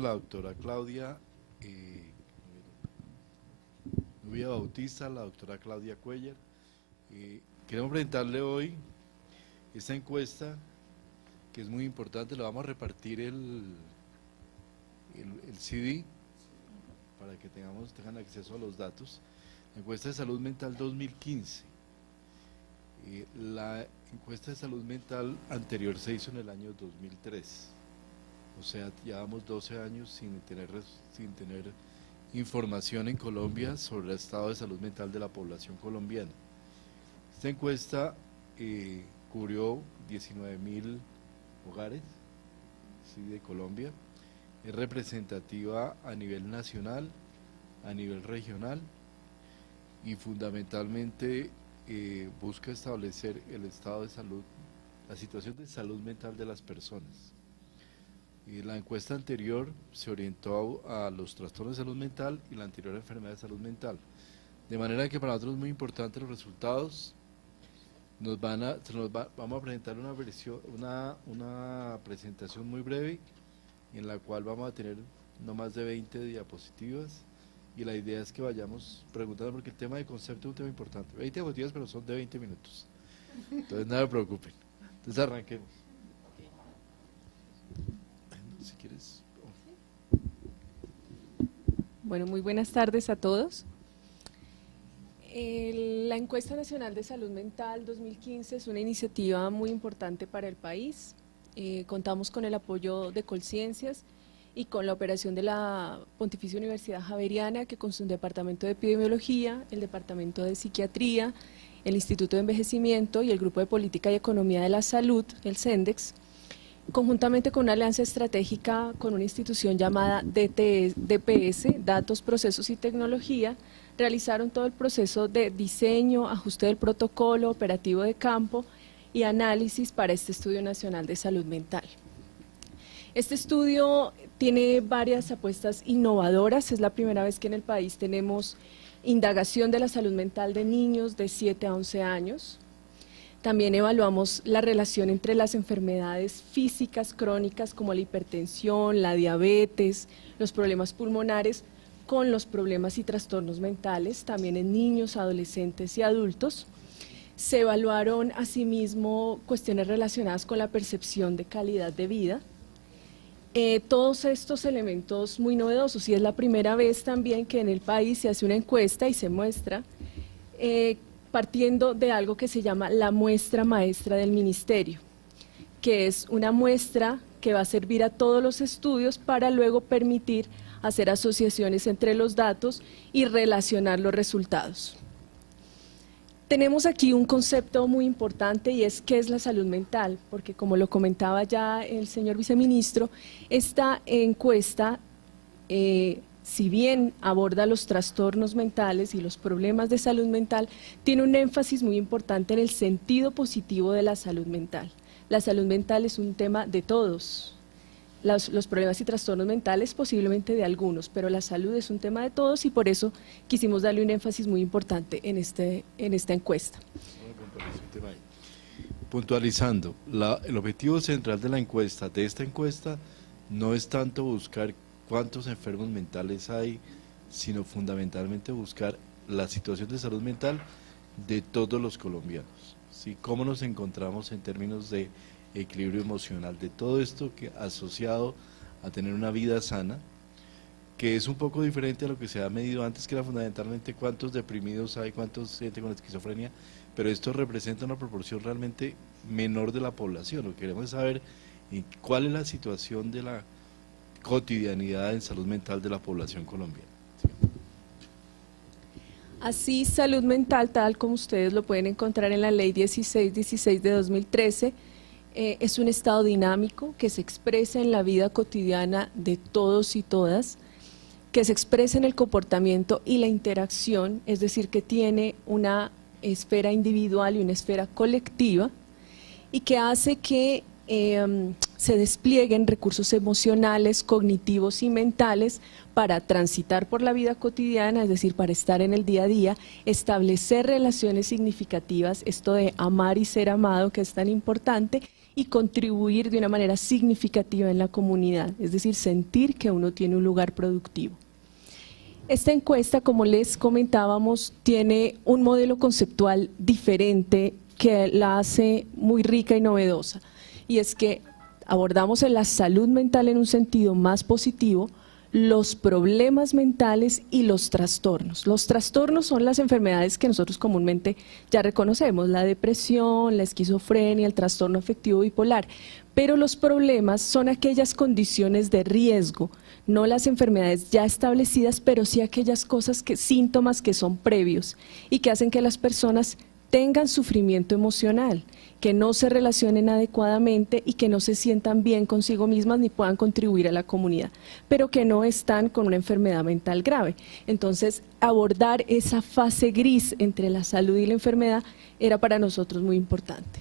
La doctora Claudia Nubia Bautista, la doctora Claudia Cuellar. Queremos presentarle hoy esta encuesta que es muy importante. Le vamos a repartir el CD para que tengan acceso a los datos. La encuesta de salud mental 2015. La encuesta de salud mental anterior se hizo en el año 2003. O sea, llevamos 12 años sin tener información en Colombia sobre el estado de salud mental de la población colombiana. Esta encuesta cubrió 19.000 hogares, ¿sí?, de Colombia. Es representativa a nivel nacional, a nivel regional y fundamentalmente busca establecer el estado de salud, la situación de salud mental de las personas. La encuesta anterior se orientó a los trastornos de salud mental y la anterior a enfermedad de salud mental. De manera que para nosotros es muy importante los resultados. Vamos a presentar una presentación muy breve en la cual vamos a tener no más de 20 diapositivas y la idea es que vayamos preguntando porque el tema de concepto es un tema importante. 20 diapositivas pero son de 20 minutos. Entonces no se preocupen. Entonces arranquemos. Si quieres. Bueno, muy buenas tardes a todos. La Encuesta Nacional de Salud Mental 2015 es una iniciativa muy importante para el país. Contamos con el apoyo de Colciencias y con la operación de la Pontificia Universidad Javeriana, que con su departamento de epidemiología, el departamento de psiquiatría, el Instituto de Envejecimiento y el Grupo de Política y Economía de la Salud, el CENDEX, conjuntamente con una alianza estratégica con una institución llamada DPS, Datos, Procesos y Tecnología, realizaron todo el proceso de diseño, ajuste del protocolo, operativo de campo y análisis para este Estudio Nacional de Salud Mental. Este estudio tiene varias apuestas innovadoras. Es la primera vez que en el país tenemos indagación de la salud mental de niños de 7 a 11 años. También evaluamos la relación entre las enfermedades físicas crónicas como la hipertensión, la diabetes, los problemas pulmonares, con los problemas y trastornos mentales, también en niños, adolescentes y adultos. Se evaluaron asimismo cuestiones relacionadas con la percepción de calidad de vida. Todos estos elementos muy novedosos, y es la primera vez también que en el país se hace una encuesta y se muestra partiendo de algo que se llama la muestra maestra del ministerio, que es una muestra que va a servir a todos los estudios para luego permitir hacer asociaciones entre los datos y relacionar los resultados. Tenemos aquí un concepto muy importante y es ¿qué es la salud mental? Porque como lo comentaba ya el señor viceministro, esta encuesta si bien aborda los trastornos mentales y los problemas de salud mental, tiene un énfasis muy importante en el sentido positivo de la salud mental. La salud mental es un tema de todos. Los problemas y trastornos mentales posiblemente de algunos, pero la salud es un tema de todos y por eso quisimos darle un énfasis muy importante en esta encuesta. Puntualizando, el objetivo central de esta encuesta, no es tanto buscar cuántos enfermos mentales hay, sino fundamentalmente buscar la situación de salud mental de todos los colombianos, ¿sí? Cómo nos encontramos en términos de equilibrio emocional, de todo esto que asociado a tener una vida sana, que es un poco diferente a lo que se ha medido antes, que era fundamentalmente cuántos deprimidos hay, cuántos gente con esquizofrenia, pero esto representa una proporción realmente menor de la población. Lo que queremos es saber cuál es la situación de la cotidianidad en salud mental de la población colombiana. Así, salud mental, tal como ustedes lo pueden encontrar en la Ley 1616 de 2013, es un estado dinámico que se expresa en la vida cotidiana de todos y todas, que se expresa en el comportamiento y la interacción, es decir, que tiene una esfera individual y una esfera colectiva, y que hace que se desplieguen recursos emocionales, cognitivos y mentales para transitar por la vida cotidiana, es decir, para estar en el día a día, establecer relaciones significativas, esto de amar y ser amado que es tan importante, y contribuir de una manera significativa en la comunidad, es decir, sentir que uno tiene un lugar productivo. Esta encuesta, como les comentábamos, tiene un modelo conceptual diferente que la hace muy rica y novedosa, y es que abordamos en la salud mental en un sentido más positivo, los problemas mentales y los trastornos. Los trastornos son las enfermedades que nosotros comúnmente ya reconocemos, la depresión, la esquizofrenia, el trastorno afectivo bipolar, pero los problemas son aquellas condiciones de riesgo, no las enfermedades ya establecidas, pero sí aquellas síntomas que son previos y que hacen que las personas tengan sufrimiento emocional, que no se relacionen adecuadamente y que no se sientan bien consigo mismas ni puedan contribuir a la comunidad, pero que no están con una enfermedad mental grave. Entonces, abordar esa fase gris entre la salud y la enfermedad era para nosotros muy importante.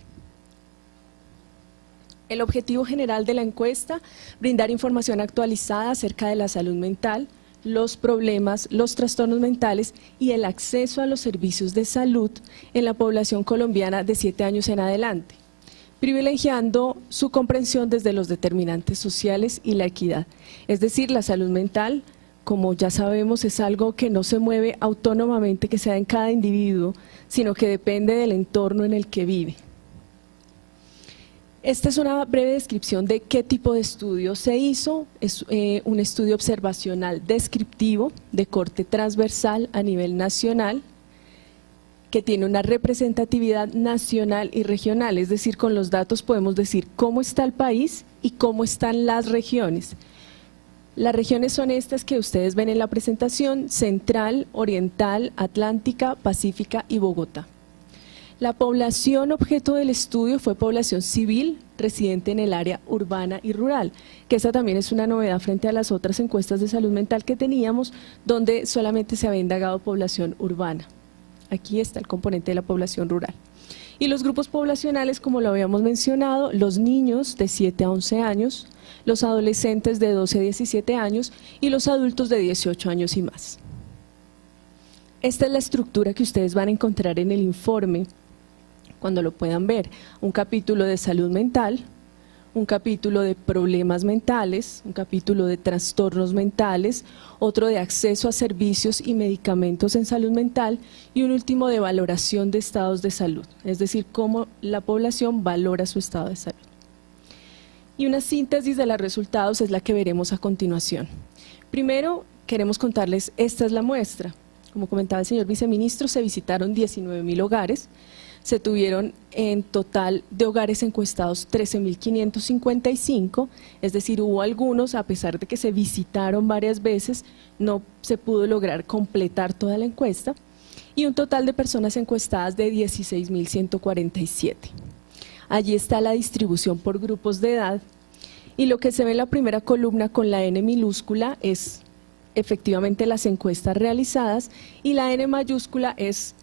El objetivo general de la encuesta, brindar información actualizada acerca de la salud mental, los problemas, los trastornos mentales y el acceso a los servicios de salud en la población colombiana de 7 años en adelante, privilegiando su comprensión desde los determinantes sociales y la equidad. Es decir, la salud mental, como ya sabemos, es algo que no se mueve autónomamente, que se da en cada individuo, sino que depende del entorno en el que vive. Esta es una breve descripción de qué tipo de estudio se hizo. Es un estudio observacional descriptivo de corte transversal a nivel nacional, que tiene una representatividad nacional y regional, es decir, con los datos podemos decir cómo está el país y cómo están las regiones. Las regiones son estas que ustedes ven en la presentación: Central, Oriental, Atlántica, Pacífica y Bogotá. La población objeto del estudio fue población civil residente en el área urbana y rural, que esa también es una novedad frente a las otras encuestas de salud mental que teníamos, donde solamente se había indagado población urbana. Aquí está el componente de la población rural. Y los grupos poblacionales, como lo habíamos mencionado, los niños de 7 a 11 años, los adolescentes de 12 a 17 años y los adultos de 18 años y más. Esta es la estructura que ustedes van a encontrar en el informe cuando lo puedan ver: un capítulo de salud mental, un capítulo de problemas mentales, un capítulo de trastornos mentales, otro de acceso a servicios y medicamentos en salud mental y un último de valoración de estados de salud, es decir, cómo la población valora su estado de salud. Y una síntesis de los resultados es la que veremos a continuación. Primero, queremos contarles, esta es la muestra. Como comentaba el señor viceministro, se visitaron 19.000 hogares, se tuvieron en total de hogares encuestados 13.555, es decir, hubo algunos, a pesar de que se visitaron varias veces, no se pudo lograr completar toda la encuesta, y un total de personas encuestadas de 16.147. Allí está la distribución por grupos de edad, y lo que se ve en la primera columna con la N minúscula es efectivamente las encuestas realizadas, y la N mayúscula es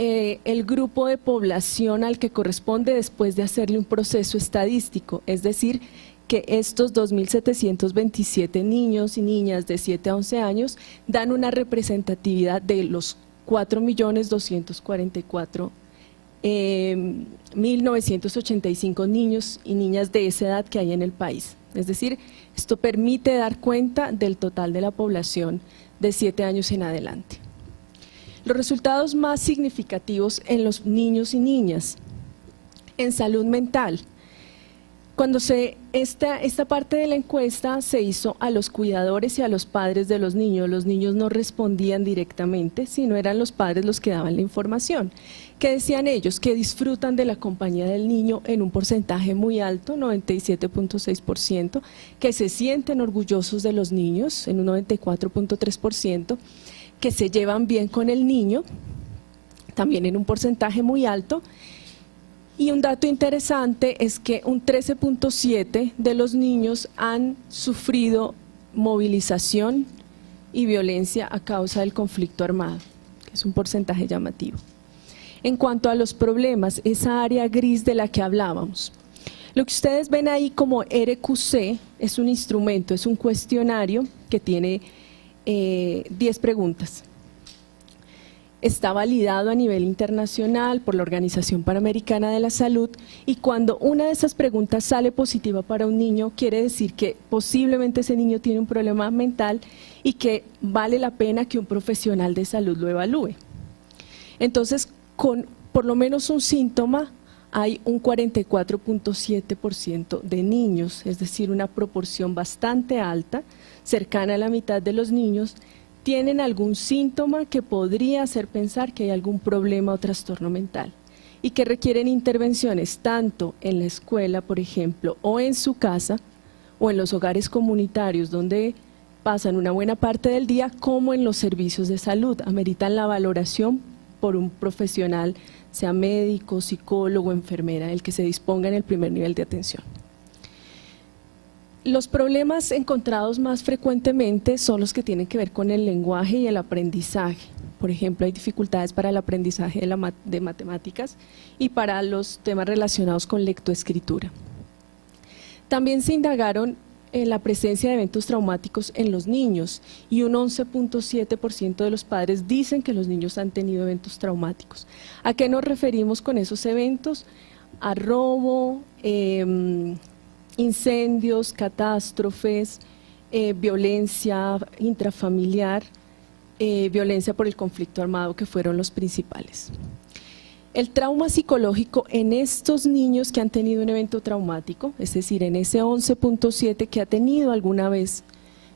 el grupo de población al que corresponde después de hacerle un proceso estadístico, es decir, que estos 2.727 niños y niñas de 7 a 11 años dan una representatividad de los 4.244.985 niños y niñas de esa edad que hay en el país. Es decir, esto permite dar cuenta del total de la población de 7 años en adelante. Los resultados más significativos en los niños y niñas en salud mental. Cuando esta parte de la encuesta se hizo a los cuidadores y a los padres de los niños no respondían directamente, sino eran los padres los que daban la información. ¿Qué decían ellos? Que disfrutan de la compañía del niño en un porcentaje muy alto, 97.6%, que se sienten orgullosos de los niños en un 94.3%, que se llevan bien con el niño, también en un porcentaje muy alto. Y un dato interesante es que un 13.7% de los niños han sufrido movilización y violencia a causa del conflicto armado, que es un porcentaje llamativo. En cuanto a los problemas, esa área gris de la que hablábamos, lo que ustedes ven ahí como RQC es un instrumento, es un cuestionario que tiene 10 preguntas. está validado a nivel internacional por la Organización Panamericana de la Salud, y cuando una de esas preguntas sale positiva para un niño, quiere decir que posiblemente ese niño tiene un problema mental y que vale la pena que un profesional de salud lo evalúe. Entonces, con por lo menos un síntoma, hay un 44.7% de niños, es decir, una proporción bastante alta, cercana a la mitad de los niños, tienen algún síntoma que podría hacer pensar que hay algún problema o trastorno mental y que requieren intervenciones tanto en la escuela, por ejemplo, o en su casa, o en los hogares comunitarios donde pasan una buena parte del día, como en los servicios de salud. Ameritan la valoración por un profesional, sea médico, psicólogo, enfermera, el que se disponga en el primer nivel de atención. Los problemas encontrados más frecuentemente son los que tienen que ver con el lenguaje y el aprendizaje. Por ejemplo, hay dificultades para el aprendizaje de matemáticas y para los temas relacionados con lectoescritura. También se indagaron en la presencia de eventos traumáticos en los niños, y un 11.7% de los padres dicen que los niños han tenido eventos traumáticos. ¿A qué nos referimos con esos eventos? A robo, incendios, catástrofes, violencia intrafamiliar, violencia por el conflicto armado, que fueron los principales. El trauma psicológico en estos niños que han tenido un evento traumático, es decir, en ese 11.7 que ha tenido alguna vez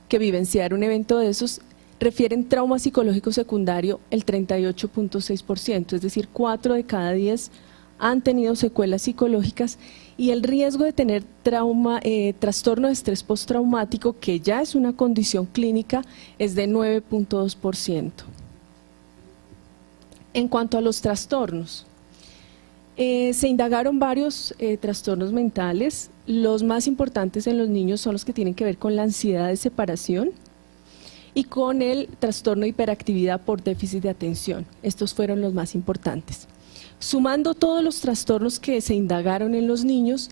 que vivenciar un evento de esos, refieren trauma psicológico secundario el 38.6%, es decir, 4 de cada 10 han tenido secuelas psicológicas, y el riesgo de tener trastorno de estrés postraumático, que ya es una condición clínica, es de 9.2%. En cuanto a los trastornos, se indagaron varios trastornos mentales. Los más importantes en los niños son los que tienen que ver con la ansiedad de separación y con el trastorno de hiperactividad por déficit de atención. Estos fueron los más importantes. Sumando todos los trastornos que se indagaron en los niños,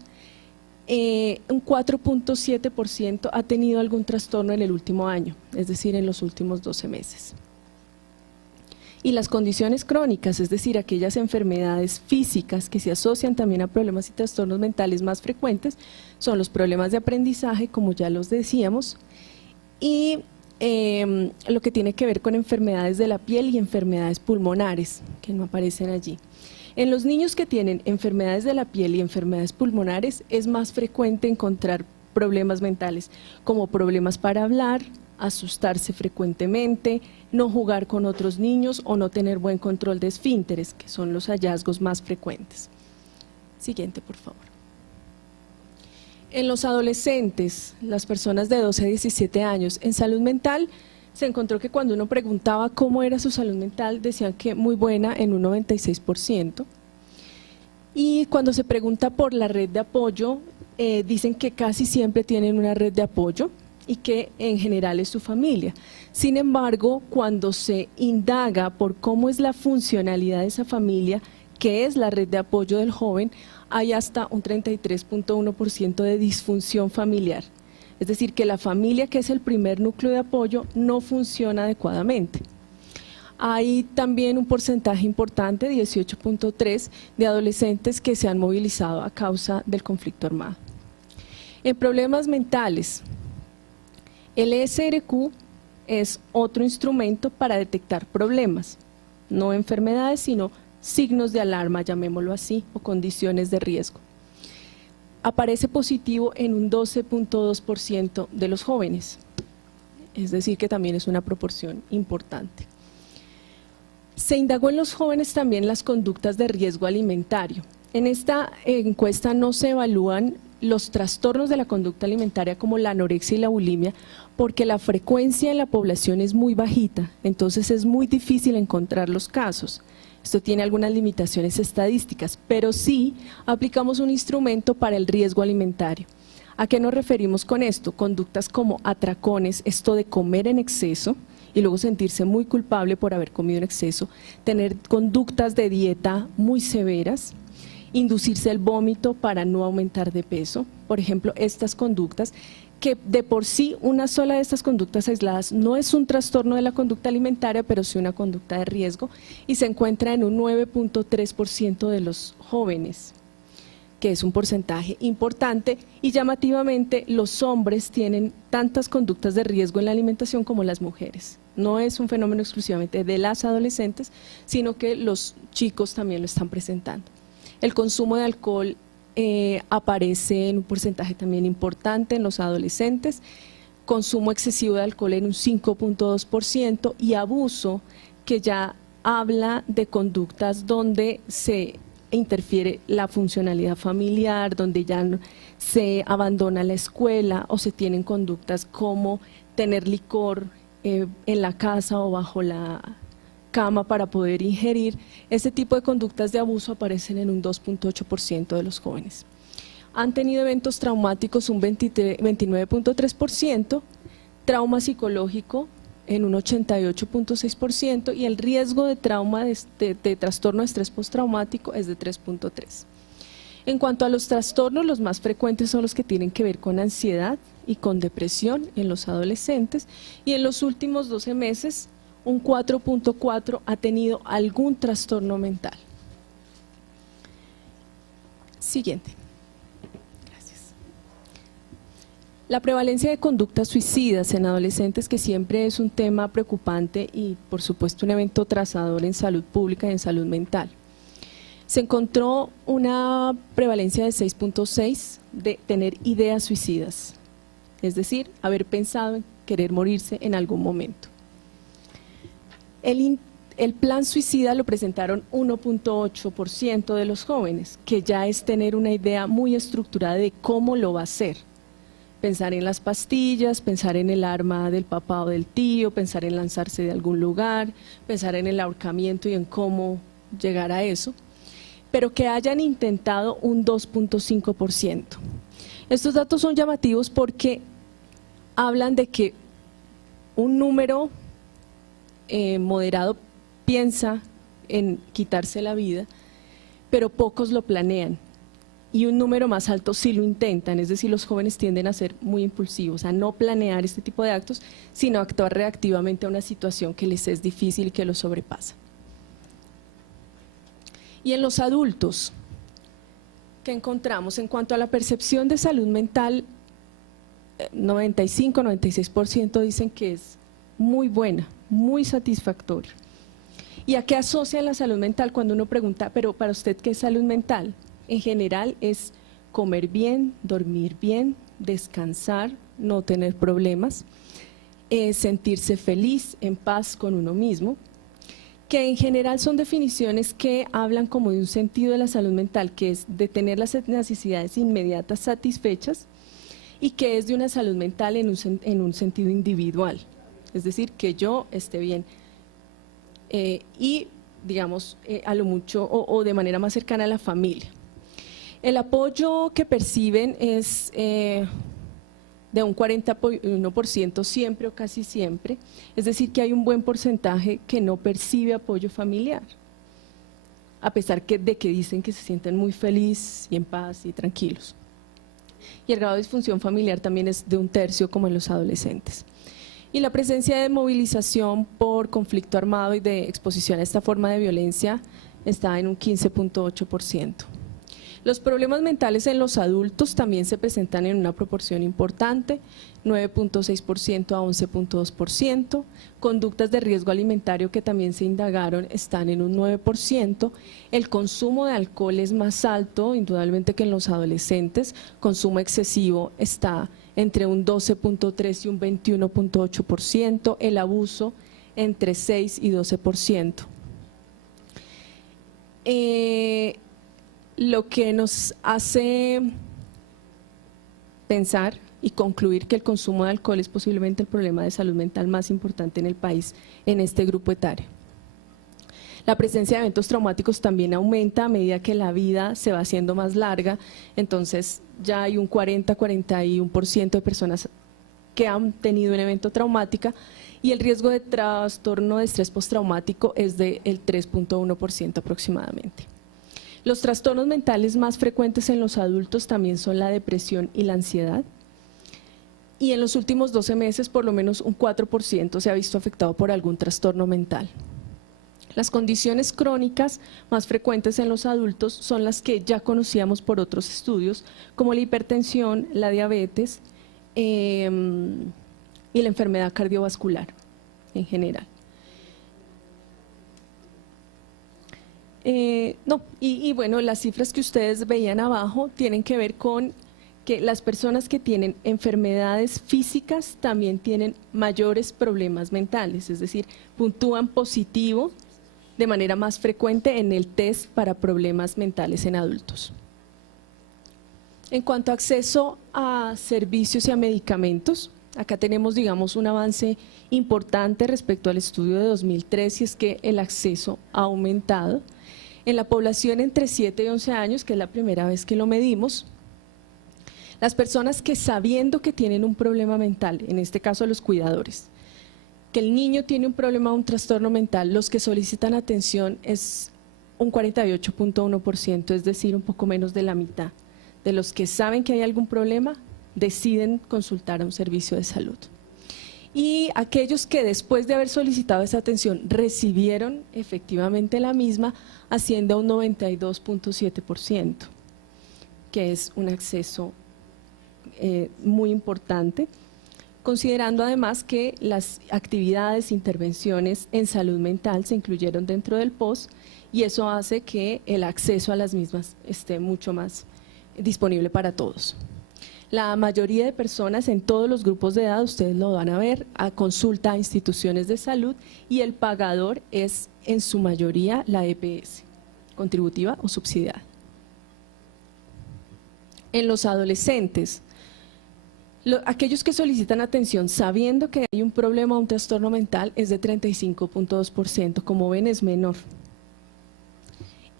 un 4.7% ha tenido algún trastorno en el último año, es decir, en los últimos 12 meses. Y las condiciones crónicas, es decir, aquellas enfermedades físicas que se asocian también a problemas y trastornos mentales más frecuentes, son los problemas de aprendizaje, como ya los decíamos, y lo que tiene que ver con enfermedades de la piel y enfermedades pulmonares, que no aparecen allí. En los niños que tienen enfermedades de la piel y enfermedades pulmonares, es más frecuente encontrar problemas mentales, como problemas para hablar, asustarse frecuentemente, no jugar con otros niños o no tener buen control de esfínteres, que son los hallazgos más frecuentes. Siguiente, por favor. En los adolescentes, las personas de 12 a 17 años, en salud mental, se encontró que cuando uno preguntaba cómo era su salud mental, decían que muy buena en un 96%. Y cuando se pregunta por la red de apoyo, dicen que casi siempre tienen una red de apoyo y que en general es su familia. Sin embargo, cuando se indaga por cómo es la funcionalidad de esa familia, que es la red de apoyo del joven, hay hasta un 33.1% de disfunción familiar. Es decir, que la familia, que es el primer núcleo de apoyo, no funciona adecuadamente. Hay también un porcentaje importante, 18.3%, de adolescentes que se han movilizado a causa del conflicto armado. En problemas mentales, el ESRQ es otro instrumento para detectar problemas, no enfermedades, sino signos de alarma, llamémoslo así, o condiciones de riesgo. Aparece positivo en un 12.2% de los jóvenes, es decir, que también es una proporción importante. Se indagó en los jóvenes también las conductas de riesgo alimentario. En esta encuesta no se evalúan los trastornos de la conducta alimentaria como la anorexia y la bulimia, porque la frecuencia en la población es muy bajita, entonces es muy difícil encontrar los casos. Esto tiene algunas limitaciones estadísticas, pero sí aplicamos un instrumento para el riesgo alimentario. ¿A qué nos referimos con esto? Conductas como atracones, esto de comer en exceso y luego sentirse muy culpable por haber comido en exceso, tener conductas de dieta muy severas, inducirse el vómito para no aumentar de peso. Por ejemplo, estas conductas que de por sí una sola de estas conductas aisladas no es un trastorno de la conducta alimentaria, pero sí una conducta de riesgo, y se encuentra en un 9.3% de los jóvenes, que es un porcentaje importante, y llamativamente los hombres tienen tantas conductas de riesgo en la alimentación como las mujeres. No es un fenómeno exclusivamente de las adolescentes, sino que los chicos también lo están presentando. El consumo de alcohol aparece en un porcentaje también importante en los adolescentes, consumo excesivo de alcohol en un 5.2% y abuso, que ya habla de conductas donde se interfiere la funcionalidad familiar, donde ya se abandona la escuela o se tienen conductas como tener licor en la casa o bajo la cama para poder ingerir. Este tipo de conductas de abuso aparecen en un 2.8% de los jóvenes. Han tenido eventos traumáticos un 29.3%, trauma psicológico en un 88.6% y el riesgo de trauma de trastorno de estrés postraumático es de 3.3%. En cuanto a los trastornos, los más frecuentes son los que tienen que ver con ansiedad y con depresión en los adolescentes, y en los últimos 12 meses un 4.4% ha tenido algún trastorno mental. Siguiente. Gracias. La prevalencia de conductas suicidas en adolescentes, que siempre es un tema preocupante y por supuesto un evento trazador en salud pública y en salud mental. Se encontró una prevalencia de 6.6 de tener ideas suicidas, es decir, haber pensado en querer morirse en algún momento. El plan suicida lo presentaron 1.8% de los jóvenes, que ya es tener una idea muy estructurada de cómo lo va a hacer. Pensar en las pastillas, pensar en el arma del papá o del tío, pensar en lanzarse de algún lugar, pensar en el ahorcamiento y en cómo llegar a eso, pero que hayan intentado un 2.5%. Estos datos son llamativos porque hablan de que un número moderado piensa en quitarse la vida, pero pocos lo planean, y un número más alto sí lo intentan. Es decir, los jóvenes tienden a ser muy impulsivos, a no planear este tipo de actos, sino a actuar reactivamente a una situación que les es difícil y que los sobrepasa. Y en los adultos, ¿qué encontramos? En cuanto a la percepción de salud mental, 95-96% dicen que es muy buena, muy satisfactoria. ¿Y a qué asocia la salud mental cuando uno pregunta, pero para usted qué es salud mental? En general es comer bien, dormir bien, descansar, no tener problemas, sentirse feliz, en paz con uno mismo, que en general son definiciones que hablan como de un sentido de la salud mental, que es de tener las necesidades inmediatas satisfechas, y que es de una salud mental en un sentido individual, es decir, que yo esté bien. Y digamos a lo mucho o de manera más cercana a la familia. El apoyo que perciben es de un 41% siempre o casi siempre, es decir que hay un buen porcentaje que no percibe apoyo familiar, a pesar de que dicen que se sienten muy felices y en paz y tranquilos. Y el grado de disfunción familiar también es de 1/3 como en los adolescentes. Y la presencia de movilización por conflicto armado y de exposición a esta forma de violencia está en un 15.8%. Los problemas mentales en los adultos también se presentan en una proporción importante, 9.6% a 11.2%. Conductas de riesgo alimentario que también se indagaron están en un 9%. El consumo de alcohol es más alto, indudablemente, que en los adolescentes. Consumo excesivo está entre un 12.3 y un 21.8%. El abuso entre 6 y 12%. Lo que nos hace pensar y concluir que el consumo de alcohol es posiblemente el problema de salud mental más importante en el país en este grupo etario. La presencia de eventos traumáticos también aumenta a medida que la vida se va haciendo más larga, entonces ya hay un 40-41% de personas que han tenido un evento traumático, y el riesgo de trastorno de estrés postraumático es del 3.1% aproximadamente. Los trastornos mentales más frecuentes en los adultos también son la depresión y la ansiedad. y en los últimos 12 meses por lo menos un 4% se ha visto afectado por algún trastorno mental. Las condiciones crónicas más frecuentes en los adultos son las que ya conocíamos por otros estudios, como la hipertensión, la diabetes y la enfermedad cardiovascular en general. Bueno, las cifras que ustedes veían abajo tienen que ver con que las personas que tienen enfermedades físicas también tienen mayores problemas mentales, es decir, puntúan positivo de manera más frecuente en el test para problemas mentales en adultos. En cuanto a acceso a servicios y a medicamentos, acá tenemos, digamos, un avance importante respecto al estudio de 2003, y es que el acceso ha aumentado. En la población entre 7 y 11 años, que es la primera vez que lo medimos, las personas que sabiendo que tienen un problema mental, en este caso los cuidadores, que el niño tiene un problema, un trastorno mental, los que solicitan atención es un 48.1%, es decir, un poco menos de la mitad. De los que saben que hay algún problema, deciden consultar a un servicio de salud. Y aquellos que después de haber solicitado esa atención recibieron efectivamente la misma, asciende a un 92.7%, que es un acceso muy importante, considerando además que las actividades, intervenciones en salud mental se incluyeron dentro del POS, y eso hace que el acceso a las mismas esté mucho más disponible para todos. La mayoría de personas en todos los grupos de edad, ustedes lo van a ver, a consulta a instituciones de salud, y el pagador es en su mayoría la EPS, contributiva o subsidiada. En los adolescentes, aquellos que solicitan atención sabiendo que hay un problema o un trastorno mental es de 35.2%, como ven es menor.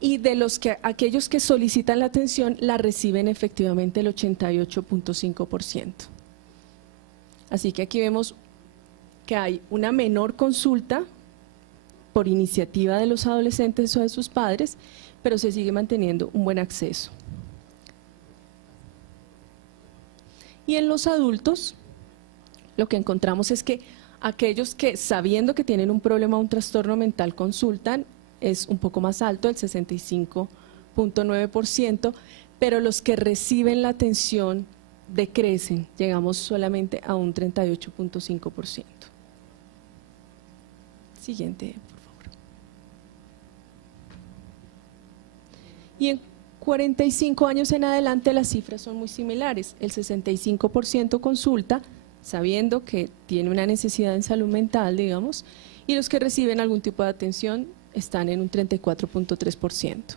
Y de aquellos que solicitan la atención la reciben efectivamente el 88.5%. Así que aquí vemos que hay una menor consulta por iniciativa de los adolescentes o de sus padres, pero se sigue manteniendo un buen acceso. Y en los adultos, lo que encontramos es que aquellos que sabiendo que tienen un problema o un trastorno mental consultan, es un poco más alto, el 65.9%, pero los que reciben la atención decrecen, llegamos solamente a un 38.5%. Siguiente, por favor. Y en 45 años en adelante las cifras son muy similares, el 65% consulta sabiendo que tiene una necesidad en salud mental, digamos, y los que reciben algún tipo de atención están en un 34.3%.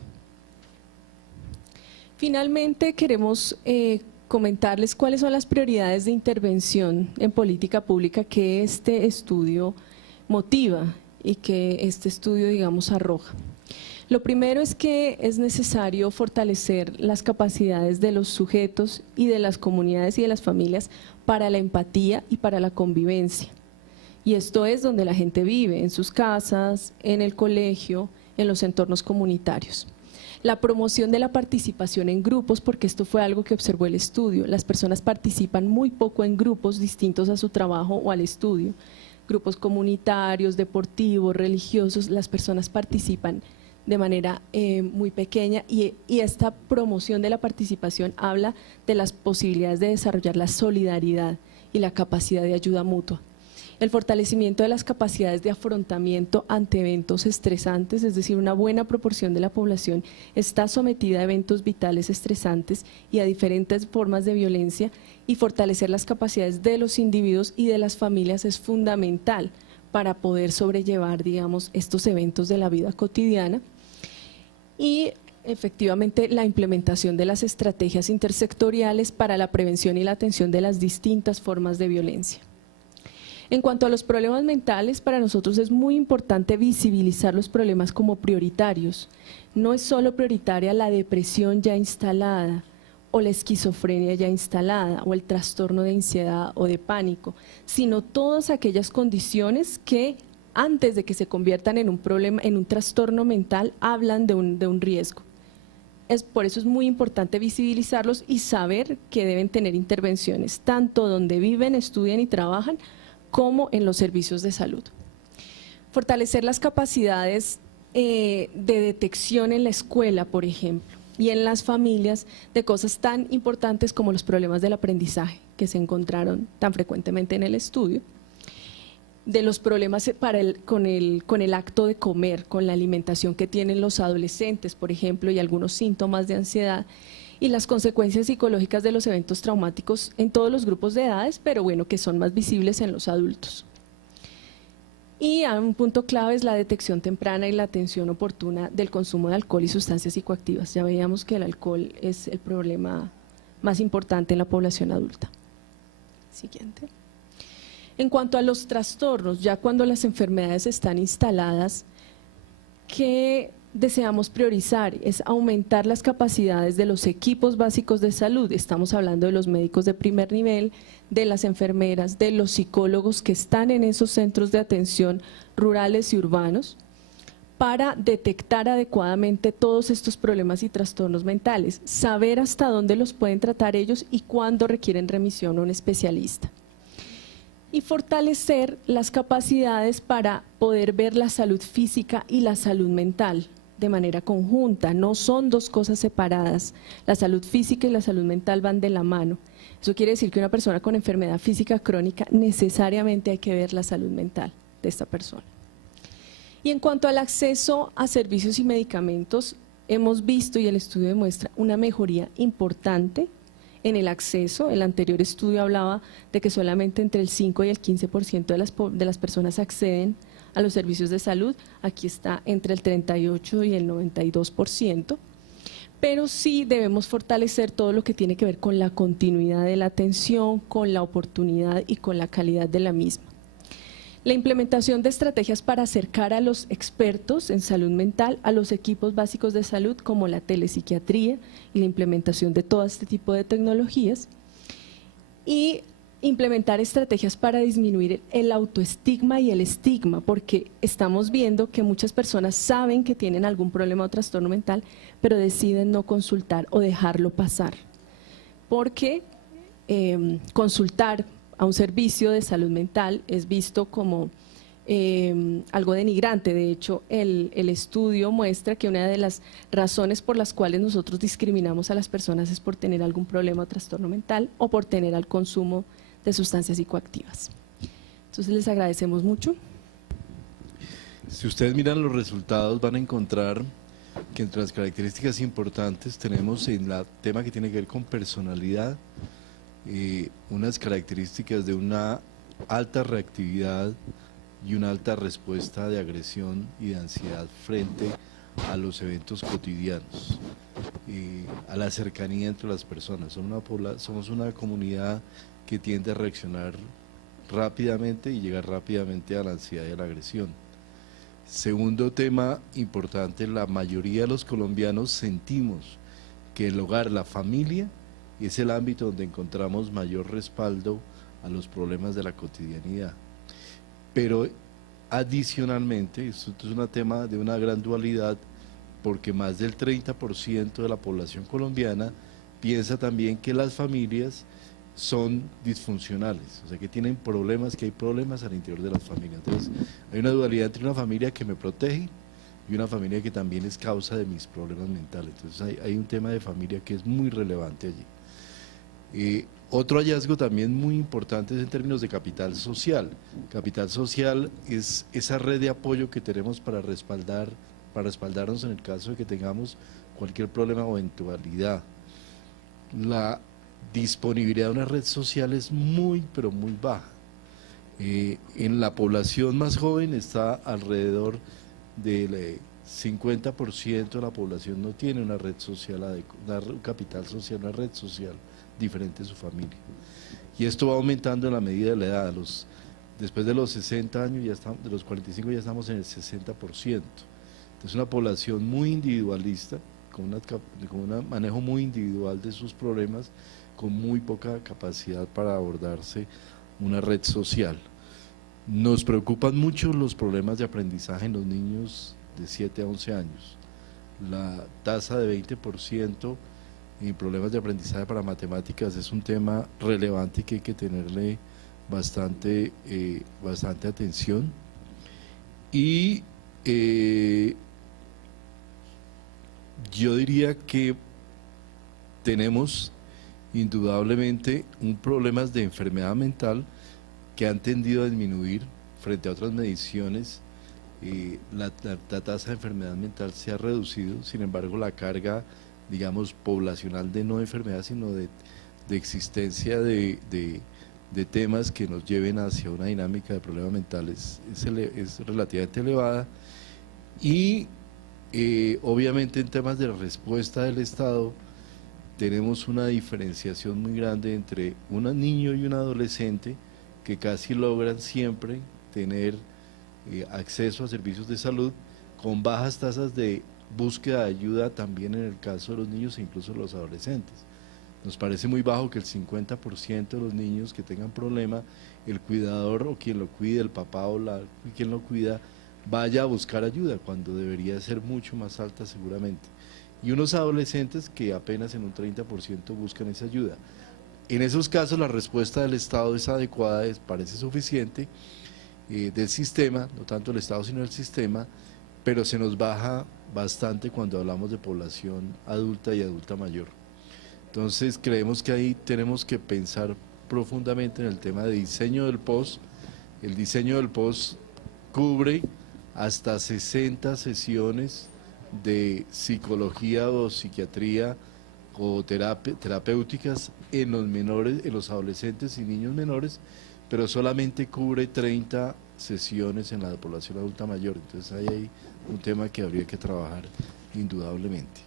Finalmente queremos comentarles cuáles son las prioridades de intervención en política pública que este estudio motiva y que este estudio, digamos, arroja. Lo primero es que es necesario fortalecer las capacidades de los sujetos y de las comunidades y de las familias para la empatía y para la convivencia. Y esto es donde la gente vive, en sus casas, en el colegio, en los entornos comunitarios. La promoción de la participación en grupos, porque esto fue algo que observó el estudio, las personas participan muy poco en grupos distintos a su trabajo o al estudio. Grupos comunitarios, deportivos, religiosos, las personas participan de manera muy pequeña, y esta promoción de la participación habla de las posibilidades de desarrollar la solidaridad y la capacidad de ayuda mutua. El fortalecimiento de las capacidades de afrontamiento ante eventos estresantes, es decir, una buena proporción de la población está sometida a eventos vitales estresantes y a diferentes formas de violencia, y fortalecer las capacidades de los individuos y de las familias es fundamental para poder sobrellevar, digamos, estos eventos de la vida cotidiana. Y efectivamente la implementación de las estrategias intersectoriales para la prevención y la atención de las distintas formas de violencia. En cuanto a los problemas mentales, para nosotros es muy importante visibilizar los problemas como prioritarios. No es solo prioritaria la depresión ya instalada, o la esquizofrenia ya instalada, o el trastorno de ansiedad o de pánico, sino todas aquellas condiciones que antes de que se conviertan en un problema, en un trastorno mental, hablan de un riesgo. por eso es muy importante visibilizarlos y saber que deben tener intervenciones, tanto donde viven, estudian y trabajan, como en los servicios de salud. Fortalecer las capacidades de detección en la escuela, por ejemplo, y en las familias de cosas tan importantes como los problemas del aprendizaje que se encontraron tan frecuentemente en el estudio, de los problemas con el acto de comer, con la alimentación que tienen los adolescentes, por ejemplo, y algunos síntomas de ansiedad, y las consecuencias psicológicas de los eventos traumáticos en todos los grupos de edades, pero bueno, que son más visibles en los adultos. Y un punto clave es la detección temprana y la atención oportuna del consumo de alcohol y sustancias psicoactivas. Ya veíamos que el alcohol es el problema más importante en la población adulta. Siguiente. En cuanto a los trastornos, ya cuando las enfermedades están instaladas, ¿qué deseamos priorizar? Es aumentar las capacidades de los equipos básicos de salud. Estamos hablando de los médicos de primer nivel, de las enfermeras, de los psicólogos que están en esos centros de atención rurales y urbanos, para detectar adecuadamente todos estos problemas y trastornos mentales, saber hasta dónde los pueden tratar ellos y cuándo requieren remisión a un especialista. Y fortalecer las capacidades para poder ver la salud física y la salud mental de manera conjunta, no son dos cosas separadas, la salud física y la salud mental van de la mano. Eso quiere decir que una persona con enfermedad física crónica necesariamente hay que ver la salud mental de esta persona. Y en cuanto al acceso a servicios y medicamentos, hemos visto, y el estudio demuestra, una mejoría importante en el acceso. El anterior estudio hablaba de que solamente entre el 5 y el 15% de las personas acceden a los servicios de salud, aquí está entre el 38 y el 92%, pero sí debemos fortalecer todo lo que tiene que ver con la continuidad de la atención, con la oportunidad y con la calidad de la misma. La implementación de estrategias para acercar a los expertos en salud mental a los equipos básicos de salud como la telepsiquiatría y la implementación de todo este tipo de tecnologías, y implementar estrategias para disminuir el autoestigma y el estigma, porque estamos viendo que muchas personas saben que tienen algún problema o trastorno mental, pero deciden no consultar o dejarlo pasar, porque consultar a un servicio de salud mental es visto como algo denigrante. De hecho, el estudio muestra que una de las razones por las cuales nosotros discriminamos a las personas es por tener algún problema o trastorno mental o por tener al consumo de sustancias psicoactivas. Entonces les agradecemos mucho. Si ustedes miran los resultados van a encontrar que entre las características importantes tenemos en el tema que tiene que ver con personalidad, unas características de una alta reactividad y una alta respuesta de agresión y de ansiedad frente a los eventos cotidianos, a la cercanía entre las personas. Somos una comunidad que tiende a reaccionar rápidamente y llegar rápidamente a la ansiedad y a la agresión. Segundo tema importante, la mayoría de los colombianos sentimos que el hogar, la familia, es el ámbito donde encontramos mayor respaldo a los problemas de la cotidianidad. Pero adicionalmente, esto es un tema de una gran dualidad, porque más del 30% de la población colombiana piensa también que las familias son disfuncionales, o sea que tienen problemas, que hay problemas al interior de las familias. Entonces hay una dualidad entre una familia que me protege y una familia que también es causa de mis problemas mentales. Entonces hay un tema de familia que es muy relevante allí. Otro hallazgo también muy importante es en términos de capital social. Capital social es esa red de apoyo que tenemos para respaldarnos en el caso de que tengamos cualquier problema o eventualidad. La disponibilidad de una red social es muy, pero muy baja. En la población más joven está alrededor del 50% de la población no tiene una red social, un capital social, una red social diferente de su familia. Y esto va aumentando en la medida de la edad. Después de los 60 años, de los 45 ya estamos en el 60%. Entonces una población muy individualista, con un manejo muy individual de sus problemas, con muy poca capacidad para abordarse una red social. Nos preocupan mucho los problemas de aprendizaje en los niños de 7 a 11 años. La tasa de 20% en problemas de aprendizaje para matemáticas es un tema relevante que hay que tenerle bastante atención. Y yo diría que tenemos indudablemente un problema de enfermedad mental que han tendido a disminuir frente a otras mediciones. La tasa de enfermedad mental se ha reducido, sin embargo la carga, digamos, poblacional de no enfermedad, sino de existencia de temas que nos lleven hacia una dinámica de problemas mentales es relativamente elevada. Y obviamente en temas de respuesta del Estado tenemos una diferenciación muy grande entre un niño y un adolescente que casi logran siempre tener acceso a servicios de salud con bajas tasas de búsqueda de ayuda también en el caso de los niños e incluso los adolescentes. Nos parece muy bajo que el 50% de los niños que tengan problema, el cuidador o quien lo cuide, el papá o quien lo cuida, vaya a buscar ayuda, cuando debería ser mucho más alta seguramente. Y unos adolescentes que apenas en un 30% buscan esa ayuda. En esos casos la respuesta del Estado es adecuada, parece suficiente, del sistema, no tanto el Estado sino el sistema, pero se nos baja bastante cuando hablamos de población adulta y adulta mayor. Entonces creemos que ahí tenemos que pensar profundamente en el tema de diseño del POS. El diseño del POS cubre hasta 60 sesiones de psicología o psiquiatría o terapéuticas en los menores, en los adolescentes y niños menores, pero solamente cubre 30 sesiones en la población adulta mayor. Entonces ahí hay un tema que habría que trabajar indudablemente.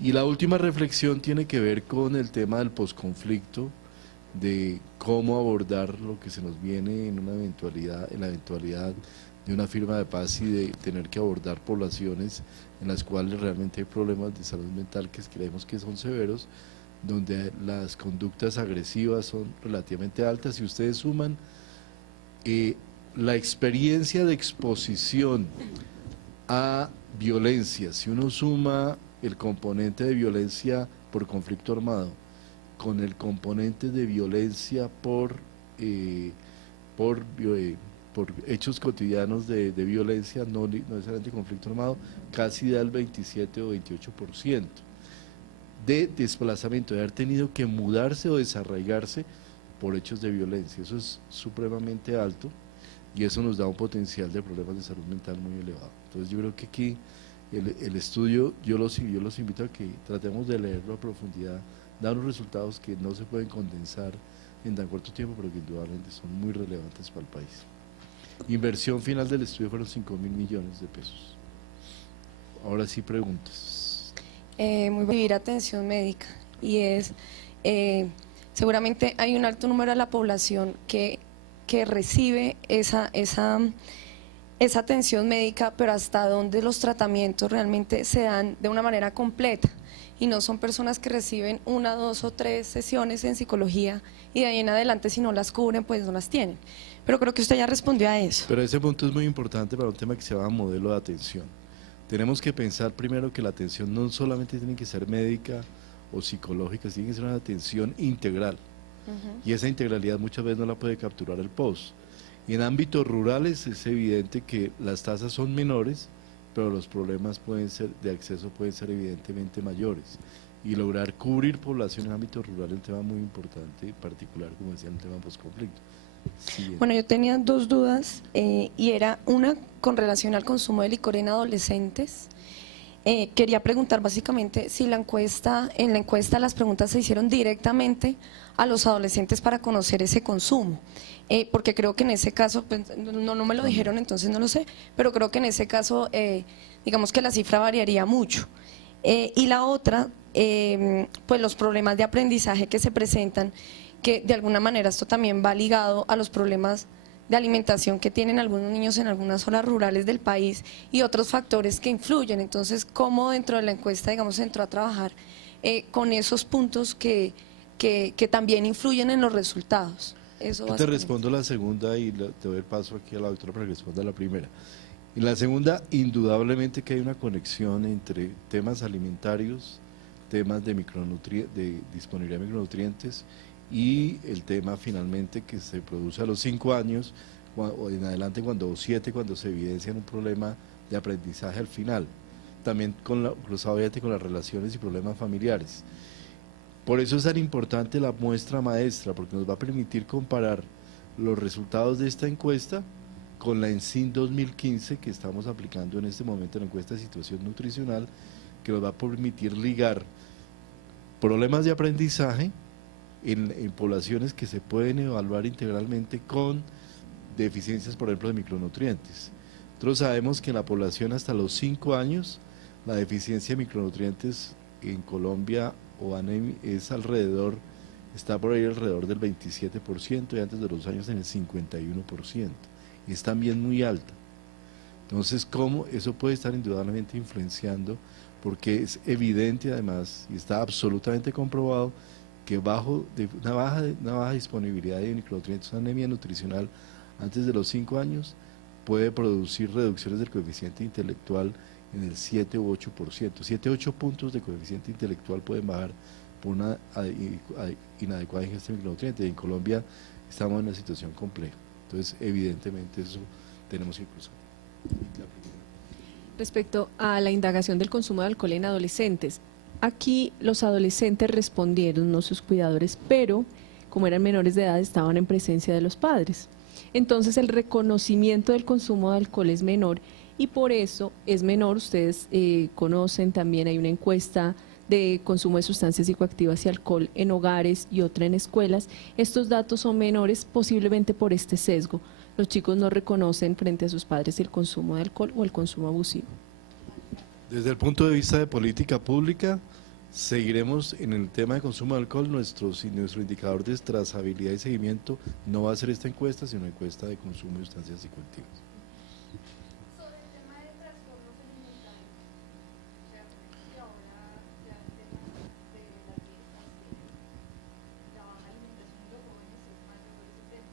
Y la última reflexión tiene que ver con el tema del posconflicto, de cómo abordar lo que se nos viene en la eventualidad de una firma de paz y de tener que abordar poblaciones en las cuales realmente hay problemas de salud mental que creemos que son severos, donde las conductas agresivas son relativamente altas. Si ustedes suman la experiencia de exposición a violencia, si uno suma el componente de violencia por conflicto armado con el componente de violencia por hechos cotidianos de violencia, no necesariamente conflicto armado, casi da el 27 o 28% de desplazamiento, de haber tenido que mudarse o desarraigarse por hechos de violencia. Eso es supremamente alto y eso nos da un potencial de problemas de salud mental muy elevado. Entonces yo creo que aquí el estudio, yo los invito a que tratemos de leerlo a profundidad, da unos resultados que no se pueden condensar en tan corto tiempo, pero que indudablemente son muy relevantes para el país. Inversión final del estudio fueron 5.000 millones de pesos. Ahora sí, preguntas. Muy recibir atención médica y seguramente hay un alto número de la población que recibe esa atención médica, pero hasta donde los tratamientos realmente se dan de una manera completa y no son personas que reciben 1, 2 o 3 sesiones en psicología y de ahí en adelante si no las cubren pues no las tienen. Pero creo que usted ya respondió a eso. Pero ese punto es muy importante para un tema que se llama modelo de atención. Tenemos que pensar primero que la atención no solamente tiene que ser médica o psicológica, tiene que ser una atención integral. Y esa integralidad muchas veces no la puede capturar el POS. Y en ámbitos rurales es evidente que las tasas son menores, pero los problemas de acceso pueden ser evidentemente mayores. Y lograr cubrir población en ámbitos rurales es un tema muy importante, particular, como decía, el tema posconflicto. Siguiente. Bueno, yo tenía 2 dudas y era una con relación al consumo de licor en adolescentes. Quería preguntar básicamente si en la encuesta las preguntas se hicieron directamente a los adolescentes para conocer ese consumo, porque creo que en ese caso, pues, no me lo dijeron, entonces no lo sé, pero creo que en ese caso, digamos que la cifra variaría mucho. Y la otra, pues los problemas de aprendizaje que se presentan, que de alguna manera esto también va ligado a los problemas de alimentación que tienen algunos niños en algunas zonas rurales del país y otros factores que influyen. Entonces, ¿cómo dentro de la encuesta, digamos, se entró a trabajar con esos puntos que también influyen en los resultados? Eso yo te respondo la segunda y te doy el paso aquí a la doctora para que responda la primera. En la segunda, indudablemente que hay una conexión entre temas alimentarios, temas de disponibilidad de micronutrientes y el tema finalmente que se produce a los 5 años o en adelante o 7 cuando se evidencia un problema de aprendizaje al final, también cruzado obviamente con las relaciones y problemas familiares. Por eso es tan importante la muestra maestra, porque nos va a permitir comparar los resultados de esta encuesta con la ENSIN 2015 que estamos aplicando en este momento, en la encuesta de situación nutricional, que nos va a permitir ligar problemas de aprendizaje en poblaciones que se pueden evaluar integralmente con deficiencias, por ejemplo, de micronutrientes. Nosotros sabemos que en la población hasta los 5 años, la deficiencia de micronutrientes en Colombia o anemia está por ahí alrededor del 27% y antes de los años en el 51%. Y es también muy alta. Entonces, ¿cómo eso puede estar indudablemente influenciando? Porque es evidente además, y está absolutamente comprobado, que una baja disponibilidad de micronutrientes, una anemia nutricional antes de los 5 años, puede producir reducciones del coeficiente intelectual en el 7 u 8%. 7 u 8 puntos de coeficiente intelectual pueden bajar por una inadecuada ingesta de micronutrientes. Y en Colombia estamos en una situación compleja. Entonces, evidentemente, eso tenemos que cruzar. Respecto a la indagación del consumo de alcohol en adolescentes, aquí los adolescentes respondieron, no sus cuidadores, pero como eran menores de edad estaban en presencia de los padres. Entonces el reconocimiento del consumo de alcohol es menor y por eso es menor. Ustedes conocen también, hay una encuesta de consumo de sustancias psicoactivas y alcohol en hogares y otra en escuelas. Estos datos son menores posiblemente por este sesgo. Los chicos no reconocen frente a sus padres el consumo de alcohol o el consumo abusivo. Desde el punto de vista de política pública, seguiremos en el tema de consumo de alcohol. Nuestro indicador de trazabilidad y seguimiento no va a ser esta encuesta, sino una encuesta de consumo de sustancias psicoactivas. Sobre el tema de trastornos alimentarios, o sea, y ahora ya el tema de las dietas, la baja alimentación de los jóvenes es mayor ese tema.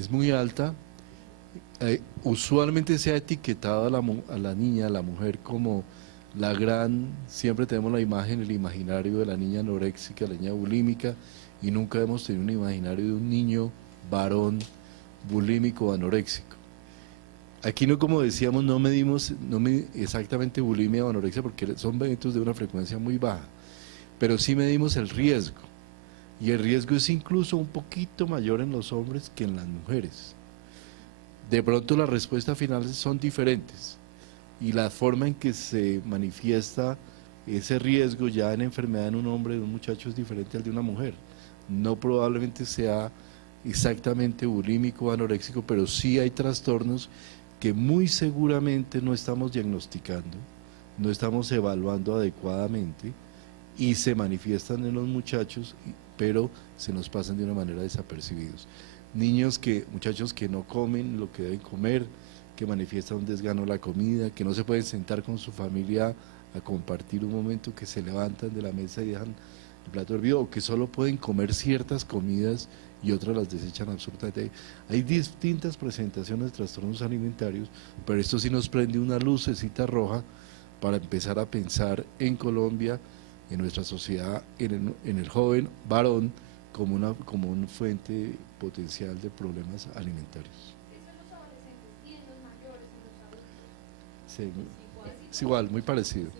Es muy alta. Usualmente se ha etiquetado a la niña, a la mujer, como siempre tenemos la imagen, el imaginario de la niña anoréxica, la niña bulímica, y nunca hemos tenido un imaginario de un niño varón bulímico o anoréxico. Aquí no, como decíamos, no medimos exactamente bulimia o anorexia porque son eventos de una frecuencia muy baja, pero sí medimos el riesgo, y el riesgo es incluso un poquito mayor en los hombres que en las mujeres. De pronto las respuestas finales son diferentes y la forma en que se manifiesta ese riesgo ya en enfermedad en un hombre, en un muchacho, es diferente al de una mujer. No probablemente sea exactamente bulímico o anoréxico, pero sí hay trastornos que muy seguramente no estamos diagnosticando, no estamos evaluando adecuadamente y se manifiestan en los muchachos, pero se nos pasan de una manera desapercibidos. Muchachos que no comen lo que deben comer, que manifiestan un desgano a la comida, que no se pueden sentar con su familia a compartir un momento, que se levantan de la mesa y dejan el plato hervido, o que solo pueden comer ciertas comidas y otras las desechan absolutamente. Hay distintas presentaciones de trastornos alimentarios, pero esto sí nos prende una lucecita roja para empezar a pensar en Colombia, en nuestra sociedad, en el joven varón, como una fuente potencial de problemas alimentarios. Eso en los adolescentes y en los mayores, en los adultos. Sí, es igual, muy parecido.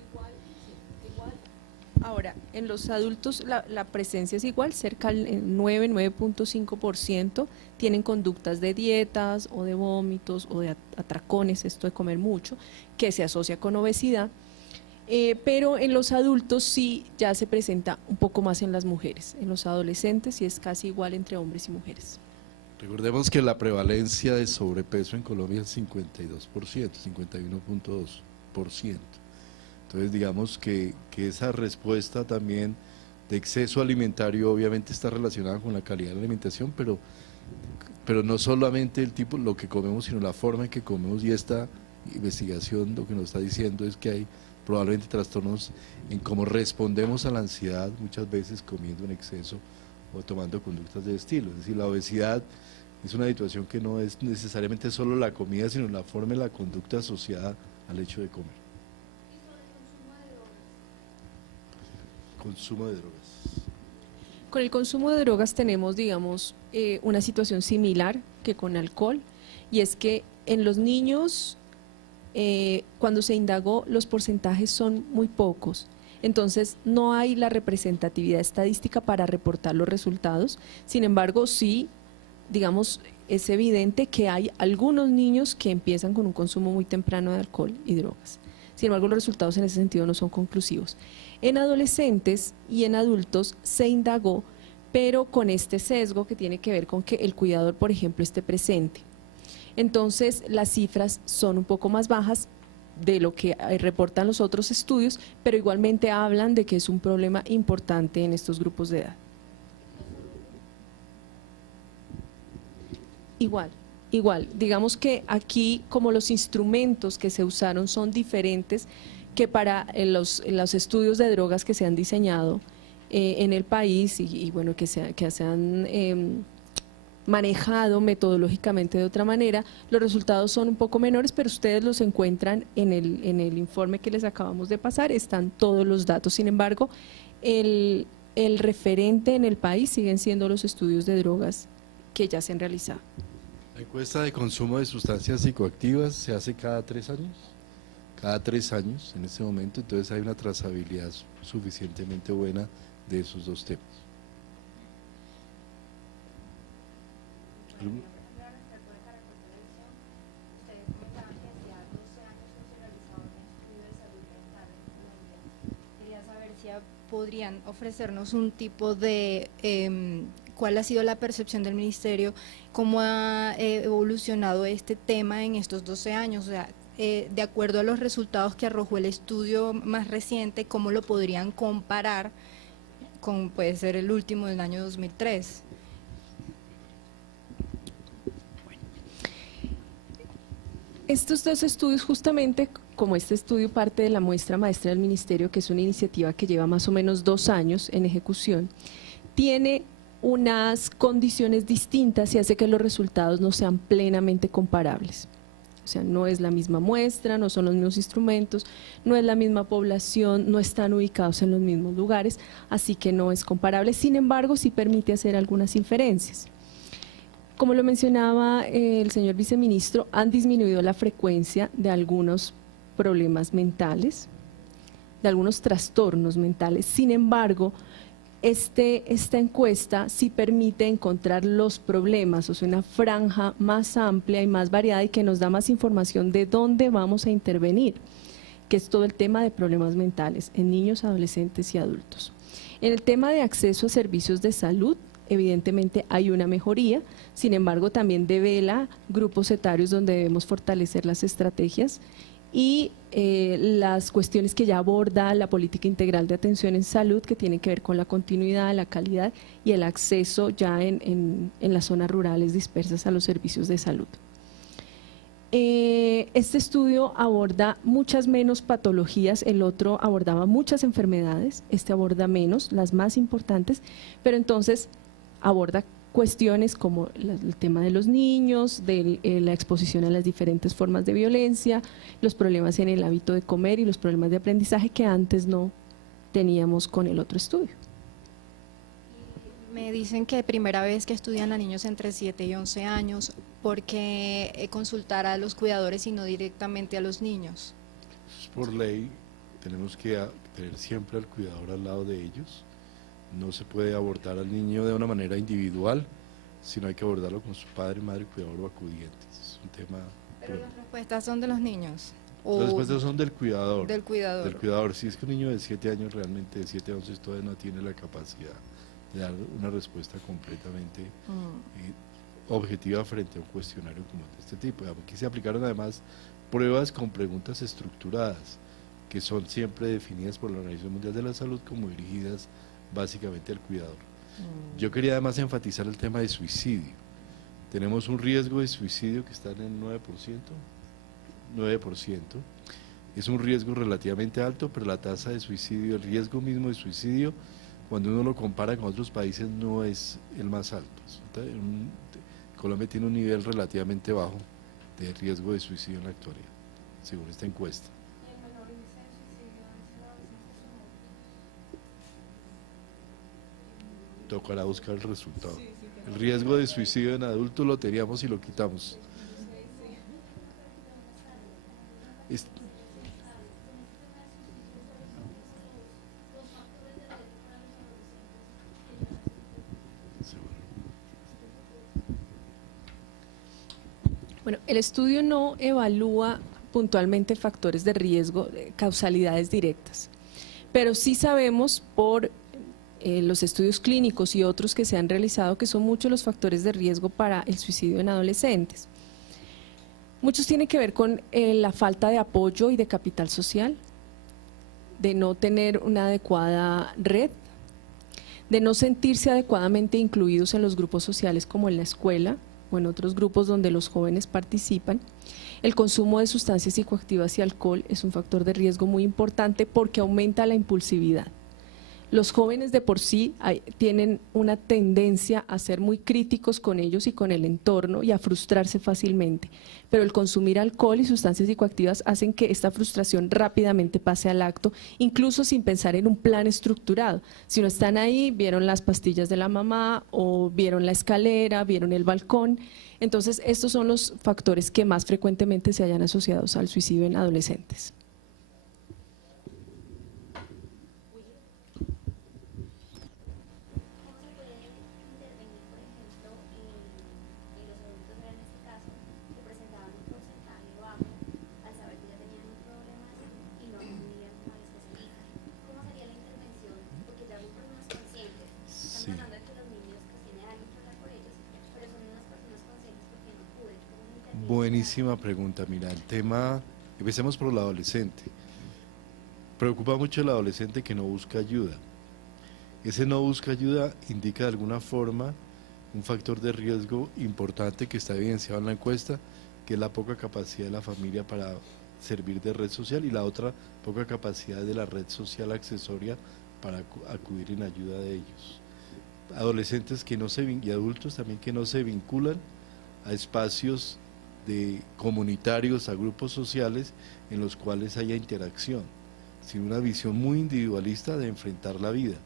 Ahora, en los adultos la presencia es igual, cerca del 9.5% tienen conductas de dietas o de vómitos o de atracones, esto de comer mucho, que se asocia con obesidad. Pero en los adultos sí ya se presenta un poco más en las mujeres, en los adolescentes sí es casi igual entre hombres y mujeres. Recordemos que la prevalencia de sobrepeso en Colombia es 52%, 51.2%. Entonces digamos que esa respuesta también de exceso alimentario obviamente está relacionada con la calidad de la alimentación, pero no solamente el tipo, lo que comemos, sino la forma en que comemos, y esta investigación lo que nos está diciendo es que hay probablemente trastornos en cómo respondemos a la ansiedad, muchas veces comiendo en exceso o tomando conductas de estilo. Es decir, la obesidad Es una situación que no es necesariamente solo la comida, sino la forma y la conducta asociada al hecho de comer. Y sobre el consumo de drogas. Consumo de drogas. Con el consumo de drogas tenemos, digamos, una situación similar que con alcohol, y es que en los niños, cuando se indagó, los porcentajes son muy pocos. Entonces, no hay la representatividad estadística para reportar los resultados. Sin embargo, sí, digamos, es evidente que hay algunos niños que empiezan con un consumo muy temprano de alcohol y drogas. Sin embargo, los resultados en ese sentido no son conclusivos. En adolescentes y en adultos se indagó, pero con este sesgo que tiene que ver con que el cuidador, por ejemplo, esté presente. Entonces, las cifras son un poco más bajas de lo que reportan los otros estudios, pero igualmente hablan de que es un problema importante en estos grupos de edad. Igual, digamos que aquí como los instrumentos que se usaron son diferentes que para los estudios de drogas que se han diseñado en el país y bueno, que se han manejado metodológicamente de otra manera, los resultados son un poco menores, pero ustedes los encuentran en el informe que les acabamos de pasar, están todos los datos. Sin embargo, el referente en el país siguen siendo los estudios de drogas que ya se han realizado. La encuesta de consumo de sustancias psicoactivas se hace cada 3 años. Cada 3 años en este momento, entonces hay una trazabilidad suficientemente buena de esos dos temas. ¿Algún? Ustedes comentaban que hacía 12 años que se realizaba un estudio de salud mental en la UNED. Quería saber si podrían ofrecernos un tipo de cuál ha sido la percepción del ministerio, cómo ha evolucionado este tema en estos 12 años, o sea, de acuerdo a los resultados que arrojó el estudio más reciente, cómo lo podrían comparar con, puede ser el último del año 2003. Estos dos estudios, justamente como este estudio parte de la muestra maestra del ministerio, que es una iniciativa que lleva más o menos 2 años en ejecución, tiene unas condiciones distintas y hace que los resultados no sean plenamente comparables. O sea, no es la misma muestra, no son los mismos instrumentos, no es la misma población, no están ubicados en los mismos lugares, así que no es comparable. Sin embargo, sí permite hacer algunas inferencias. Como lo mencionaba el señor viceministro, han disminuido la frecuencia de algunos problemas mentales, de algunos trastornos mentales. Sin embargo, esta encuesta sí permite encontrar los problemas, o sea, una franja más amplia y más variada y que nos da más información de dónde vamos a intervenir, que es todo el tema de problemas mentales en niños, adolescentes y adultos. En el tema de acceso a servicios de salud, evidentemente hay una mejoría, sin embargo también devela grupos etarios donde debemos fortalecer las estrategias y las cuestiones que ya aborda la política integral de atención en salud, que tienen que ver con la continuidad, la calidad y el acceso ya en las zonas rurales dispersas a los servicios de salud. Este estudio aborda muchas menos patologías, el otro abordaba muchas enfermedades, este aborda menos, las más importantes, pero entonces aborda cuestiones como el tema de los niños, de la exposición a las diferentes formas de violencia, los problemas en el hábito de comer y los problemas de aprendizaje que antes no teníamos con el otro estudio. Me dicen que primera vez que estudian a niños entre 7 y 11 años, ¿por qué consultar a los cuidadores y no directamente a los niños? Por ley tenemos que tener siempre al cuidador al lado de ellos. No se puede abordar al niño de una manera individual, sino hay que abordarlo con su padre, madre, cuidador o acudientes. Es un tema. Pero las respuestas son de los niños. Las respuestas son del cuidador. Del cuidador. Del cuidador. Si es que un niño de 7 años realmente, de 7 a 11, todavía no tiene la capacidad de dar una respuesta completamente objetiva frente a un cuestionario como de este tipo. Aquí se aplicaron además pruebas con preguntas estructuradas, que son siempre definidas por la Organización Mundial de la Salud como dirigidas básicamente al cuidador. Yo quería además enfatizar el tema de suicidio. Tenemos un riesgo de suicidio que está en el 9%. Es un riesgo relativamente alto, pero la tasa de suicidio, el riesgo mismo de suicidio, cuando uno lo compara con otros países, no es el más alto. Colombia tiene un nivel relativamente bajo de riesgo de suicidio en la actualidad, según esta encuesta. ¿Y el menor índice de suicidio en adolescentes o no? Tocará buscar el resultado. El riesgo de suicidio en adultos lo teníamos y lo quitamos. Es- Bueno, el estudio no evalúa puntualmente factores de riesgo, causalidades directas, pero sí sabemos por los estudios clínicos y otros que se han realizado que son muchos los factores de riesgo para el suicidio en adolescentes. Muchos tienen que ver con la falta de apoyo y de capital social, de no tener una adecuada red, de no sentirse adecuadamente incluidos en los grupos sociales como en la escuela o en otros grupos donde los jóvenes participan. El consumo de sustancias psicoactivas y alcohol es un factor de riesgo muy importante porque aumenta la impulsividad. Los jóvenes de por sí tienen una tendencia a ser muy críticos con ellos y con el entorno y a frustrarse fácilmente, pero el consumir alcohol y sustancias psicoactivas hacen que esta frustración rápidamente pase al acto, incluso sin pensar en un plan estructurado. Si no están ahí, vieron las pastillas de la mamá o vieron la escalera, vieron el balcón. Entonces, estos son los factores que más frecuentemente se hayan asociados al suicidio en adolescentes. ¿Cómo se puede intervenir, por ejemplo, en los adultos, en este caso, que presentaban un porcentaje bajo al saber que ya tenían un problema y no acudían al especialista? ¿Cómo sería la intervención? Porque ya son personas conscientes. Sí. Están hablando de que los niños pues tienen alguien que hablar por ellos, pero son unas personas conscientes porque no acuden. ¿Cómo se interviene? Buenísima pregunta. Mira, el tema, empecemos por el adolescente. Preocupa mucho el adolescente que no busca ayuda. Ese no busca ayuda indica de alguna forma un factor de riesgo importante que está evidenciado en la encuesta, que es la poca capacidad de la familia para servir de red social y la otra poca capacidad de la red social accesoria para acudir en ayuda de ellos. Adolescentes que no se y adultos también que no se vinculan a espacios comunitarios, a grupos sociales en los cuales haya interacción, sino una visión muy individualista de enfrentar la vida.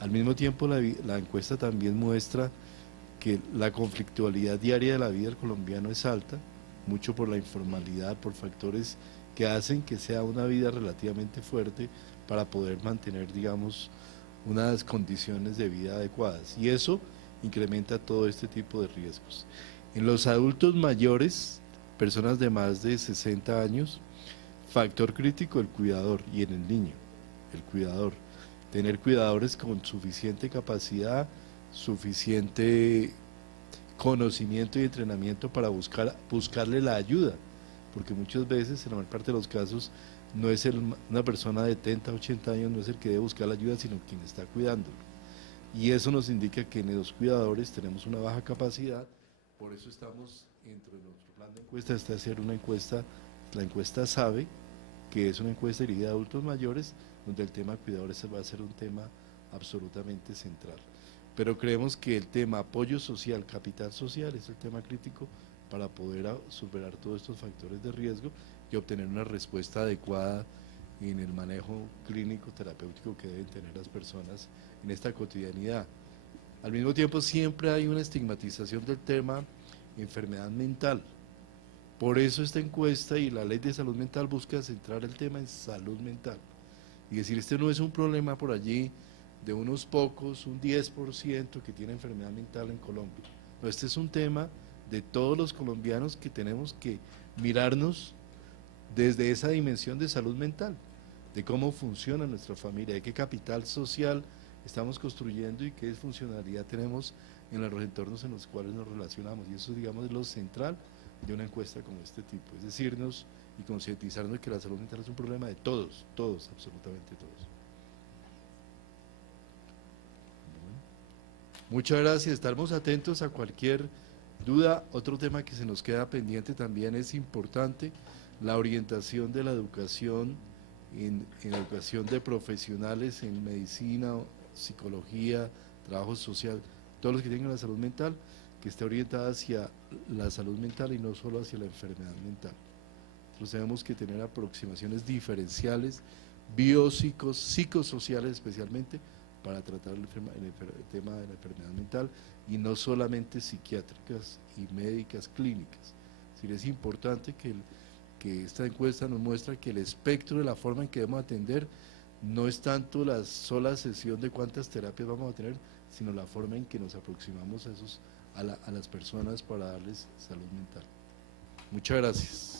Al mismo tiempo, la encuesta también muestra que la conflictualidad diaria de la vida del colombiano es alta, mucho por la informalidad, por factores que hacen que sea una vida relativamente fuerte para poder mantener, digamos, unas condiciones de vida adecuadas. Y eso incrementa todo este tipo de riesgos. En los adultos mayores, personas de más de 60 años, factor crítico el cuidador, y en el niño, el cuidador. Tener cuidadores con suficiente capacidad, suficiente conocimiento y entrenamiento para buscarle la ayuda, porque muchas veces, en la mayor parte de los casos, no es una persona de 70, 80 años, no es el que debe buscar la ayuda, sino quien está cuidándolo. Y eso nos indica que en los cuidadores tenemos una baja capacidad, por eso estamos dentro de nuestro plan de encuesta, está hacer una encuesta, la encuesta SABE, que es una encuesta dirigida a adultos mayores, donde el tema cuidadores va a ser un tema absolutamente central. Pero creemos que el tema apoyo social, capital social, es el tema crítico para poder superar todos estos factores de riesgo y obtener una respuesta adecuada en el manejo clínico terapéutico que deben tener las personas en esta cotidianidad. Al mismo tiempo, siempre hay una estigmatización del tema enfermedad mental. Por eso esta encuesta y la ley de salud mental busca centrar el tema en salud mental y decir, este no es un problema por allí de unos pocos, un 10% que tiene enfermedad mental en Colombia. No, este es un tema de todos los colombianos que tenemos que mirarnos desde esa dimensión de salud mental, de cómo funciona nuestra familia, de qué capital social estamos construyendo y qué funcionalidad tenemos en los entornos en los cuales nos relacionamos. Y eso, digamos, es lo central de una encuesta como este tipo, es decirnos y concientizarnos de que la salud mental es un problema de todos, todos, absolutamente todos. Bueno, muchas gracias, estaremos atentos a cualquier duda. Otro tema que se nos queda pendiente también es importante, la orientación de la educación, en educación de profesionales en medicina, psicología, trabajo social, todos los que tengan la salud mental, que esté orientada hacia la salud mental y no solo hacia la enfermedad mental. Nosotros tenemos que tener aproximaciones diferenciales, psicosociales especialmente, para tratar el tema de la enfermedad mental y no solamente psiquiátricas y médicas clínicas. Es importante que esta encuesta nos muestra que el espectro de la forma en que debemos atender no es tanto la sola sesión de cuántas terapias vamos a tener, sino la forma en que nos aproximamos a las personas para darles salud mental. Muchas gracias.